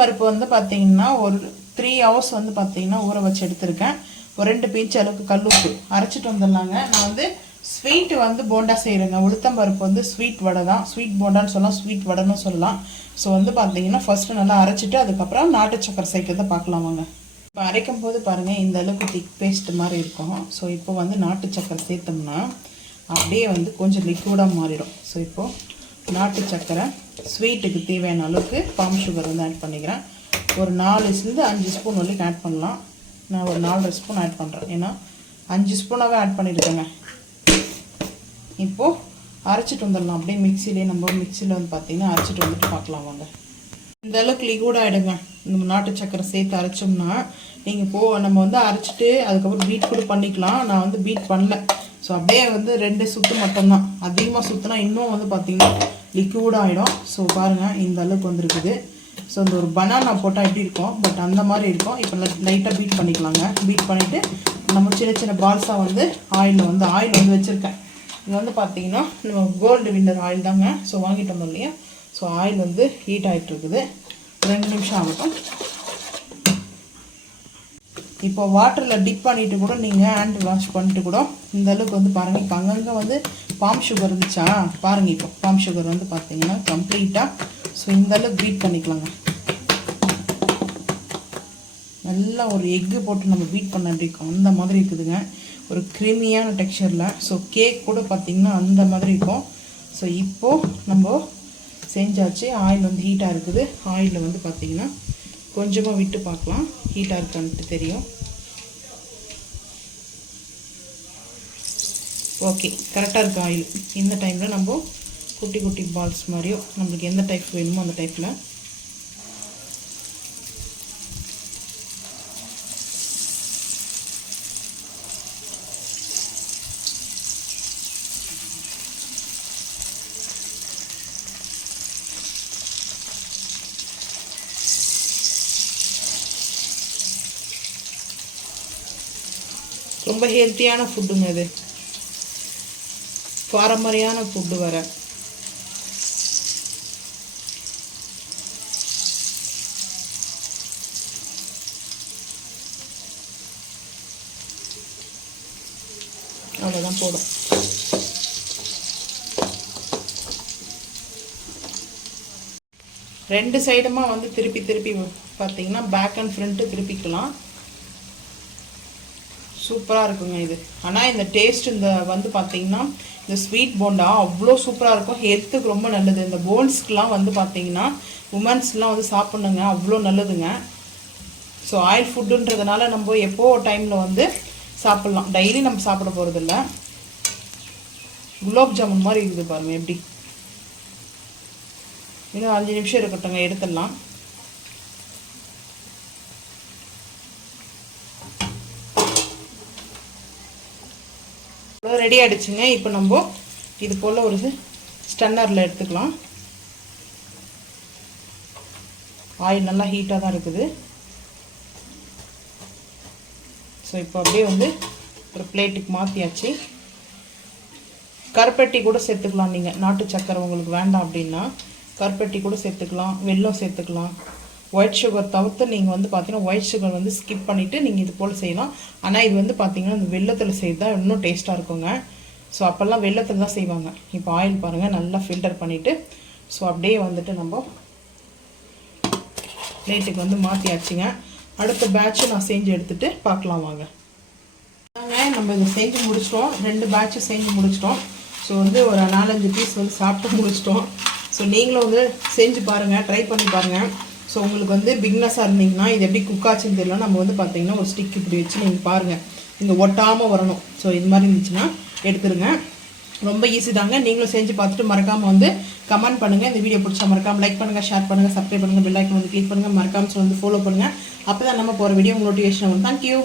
பருப்பு வந்து பார்த்தீங்கன்னா ஒரு 3 hours வந்து பார்த்தீங்கன்னா ஊற வச்சு எடுத்திருக்கேன். ஒரு 2 பிஞ்ச் அளவுக்கு கல்லுப்பு அரைச்சிட்டு வந்துடலாங்க. நான் வந்து ஸ்வீட் வந்து போண்டா செய்கிறேங்க. உளுத்தம்பருப்பு வந்து ஸ்வீட் வடை தான். ஸ்வீட் போண்டான்னு சொல்லலாம், ஸ்வீட் வடைன்னு சொல்லலாம். ஸோ வந்து பார்த்தீங்கன்னா ஃபஸ்ட்டு நல்லா அரைச்சிட்டு அதுக்கப்புறம் நாட்டு சக்கரை சேர்க்கிறத பார்க்கலாம் வாங்க. இப்போ அரைக்கும் போது பாருங்கள் இந்த அளவுக்கு திக் பேஸ்ட் மாதிரி இருக்கும். ஸோ இப்போ வந்து நாட்டு சக்கரை சேர்த்தோம்னா அப்படியே வந்து கொஞ்சம் லிக்விடாக மாறிடும். ஸோ இப்போது நாட்டு சக்கரை ஸ்வீட்டுக்கு தேவையான அளவுக்கு பாம் சுகர் வந்து ஆட் பண்ணிக்கிறேன். ஒரு 4லேருந்து 5 ஸ்பூன் வரைக்கும் ஆட் பண்ணலாம். நான் ஒரு 4.5 ஸ்பூன் ஆட் பண்ணுறேன். ஏன்னா 5 ஸ்பூனாகவே ஆட் பண்ணியிருக்கேங்க. இப்போது அரைச்சிட்டு வந்துடலாம். அப்படியே மிக்சிலே நம்ம மிக்சியில் வந்து பார்த்திங்கன்னா அரைச்சிட்டு வந்துட்டு பார்க்கலாம் வாங்க. இந்த அளவுக்கு லிக்விட் ஆகிடுங்க. நம்ம நாட்டு சக்கரை சேர்த்து அரைச்சோம்னா நீங்கள் நம்ம வந்து அரைச்சிட்டு அதுக்கப்புறம் பீட் கூட பண்ணிக்கலாம். நான் வந்து பீட் பண்ணல. ஸோ அப்படியே வந்து 2 சுற்று மட்டும்தான். அதிகமாக சுற்றினா இன்னும் வந்து பார்த்திங்கன்னா லிக்விட் ஆகிடும். ஸோ பாருங்கள் இந்த அளவுக்கு வந்துருக்குது. ஸோ இந்த ஒரு பனானா போட்டால் எப்படி இருக்கும், பட் அந்த மாதிரி இருக்கும். இப்போ லைட்டாக பீட் பண்ணிக்கலாங்க. பீட் பண்ணிவிட்டு நம்ம சின்ன சின்ன பால்ஸாக வந்து ஆயில் வந்து வச்சுருக்கேன். இது வந்து பார்த்திங்கன்னா நம்ம கோல்டு வின்னர் ஆயில் தாங்க. ஸோ வாங்கிட்டு வந்தோம் இல்லையா. ஸோ ஆயில் வந்து ஹீட் ஆகிட்டு இருக்குது. 2 நிமிஷம் ஆகட்டும். இப்போ வாட்டரில் டிப் பண்ணிவிட்டு கூட நீங்கள் ஹேண்ட் வாஷ் பண்ணிட்டு கூட இந்த அளவுக்கு வந்து பாருங்கள். இப்போ அங்கங்கே வந்து பாம் சுகர் இருந்துச்சா பாருங்கள். இப்போ பாம் சுகர் வந்து பார்த்தீங்கன்னா கம்ப்ளீட்டாக ஸோ இந்த அளவுக்கு பீட் பண்ணிக்கலாங்க. நல்லா ஒரு எக்கு போட்டு நம்ம பீட் பண்ண எப்படி இருக்கும் அந்த மாதிரி இருக்குதுங்க. ஒரு க்ரீமியான டெக்ஸ்சரில். ஸோ கேக் கூட பார்த்திங்கன்னா அந்த மாதிரி இருக்கும். ஸோ இப்போது நம்ம செஞ்சாச்சு. ஆயில் வந்து ஹீட்டாக இருக்குது. ஆயிலில் வந்து பார்த்திங்கன்னா கொஞ்சமாக விட்டு பார்க்கலாம் ஹீட்டாக இருக்கான்ட்டு தெரியும். ஓகே, கரெக்டாக இருக்குது ஆயில். இந்த டைமில் நம்ம குட்டி குட்டி பால்ஸ் மாதிரியோ நம்மளுக்கு எந்த டைப் வேணுமோ அந்த டைப்பில் ரொம்ப ஹெல்த்தியான ஃபுட்டுங்க. இது பாரம்பரியான ஃபுட்டு வர. அவ்வளோதான் போடும். ரெண்டு சைடுமா வந்து திருப்பி பார்த்தீங்கன்னா பேக் அண்ட் ஃப்ரண்ட்டு திருப்பிக்கலாம். சூப்பராக இருக்குங்க இது. ஆனால் இந்த டேஸ்ட் இந்த வந்து பார்த்திங்கன்னா இந்த ஸ்வீட் போண்டா அவ்வளோ சூப்பராக இருக்கும். ஹெல்த்துக்கு ரொம்ப நல்லது. இந்த போன்ஸ்க்கெலாம் வந்து பார்த்திங்கன்னா உமன்ஸ்லாம் வந்து சாப்பிட்ணுங்க, அவ்வளோ நல்லதுங்க. ஸோ ஆயில் ஃபுட்டுன்றதுனால நம்ம எப்போ டைமில் வந்து சாப்பிட்லாம். டெய்லி நம்ம சாப்பிட போகிறதில்ல. குலோப் ஜாமுன் மாதிரி இருக்குது பாருங்கள் எப்படி. இன்னும் 5 நிமிஷம் இருக்கட்டுங்க, எடுத்துடலாம். ரெடி ஆகிடுச்சுங்க. இப்போ நம்ம இது போல் ஒரு ஸ்டன்னரில் எடுத்துக்கலாம். ஆயில் நல்லா ஹீட்டாக தான் இருக்குது. ஸோ இப்போ அப்படியே வந்து ஒரு பிளேட்டுக்கு மாற்றியாச்சு. கருப்பட்டி கூட சேர்த்துக்கலாம். நீங்கள் நாட்டு சக்கரை உங்களுக்கு வேண்டாம் அப்படின்னா கருப்பட்டி கூட சேர்த்துக்கலாம், வெல்லம் சேர்த்துக்கலாம். ஒயிட் சுகர் தவிர்த்து நீங்கள் வந்து பார்த்தீங்கன்னா ஒயிட் சுகர் வந்து ஸ்கிப் பண்ணிவிட்டு நீங்கள் இது போல் செய்யலாம். ஆனால் இது வந்து பார்த்தீங்கன்னா இந்த வெல்லத்தில் செய்து தான் இன்னும் டேஸ்ட்டாக இருக்குங்க. ஸோ அப்போல்லாம் வெல்லத்தில் தான் செய்வாங்க. இப்போ ஆயில் பாருங்கள் நல்லா ஃபில்டர் பண்ணிவிட்டு ஸோ அப்படியே வந்துட்டு நம்ம பிளேட்டுக்கு வந்து மாற்றியாச்சுங்க. அடுத்த பேட்சு நான் செஞ்சு எடுத்துகிட்டு பார்க்கலாம் வாங்க. நம்ம இதை செஞ்சு முடிச்சிட்டோம். 2 பேட்சு செஞ்சு முடிச்சிட்டோம். ஸோ வந்து ஒரு 4-5 பீஸ் வந்து சாப்பிட்டு முடிச்சிட்டோம். ஸோ நீங்களும் வந்து செஞ்சு பாருங்கள், ட்ரை பண்ணி பாருங்கள். ஸோ உங்களுக்கு வந்து பிக்னஸாக இருந்தீங்கன்னா இது எப்படி குக் ஆச்சுன்னு தெரியல. நம்ம வந்து பார்த்தீங்கன்னா ஒரு ஸ்டிக் இப்படி வச்சு நீங்கள் பாருங்கள், இங்கே ஒட்டாமல் வரணும். ஸோ இது மாதிரி இருந்துச்சுன்னா எடுத்துருங்க. ரொம்ப ஈஸி தாங்க. நீங்களும் செஞ்சு பார்த்துட்டு மறக்காமல் வந்து கமெண்ட் பண்ணுங்கள். இந்த வீடியோ பிடிச்சா மறக்காமல் லைக் பண்ணுங்கள், ஷேர் பண்ணுங்கள், சப்ஸ்கிரைப் பண்ணுங்கள், பெல் ஐக்கன் வந்து கிளிக் பண்ணுங்கள், மறக்காமல் வந்து ஃபாலோ பண்ணுங்கள். அப்போ தான் நம்ம போகிற வீடியோ உங்களுக்கு நோட்டிஃபிகேஷன் வரும். தேங்க்யூ.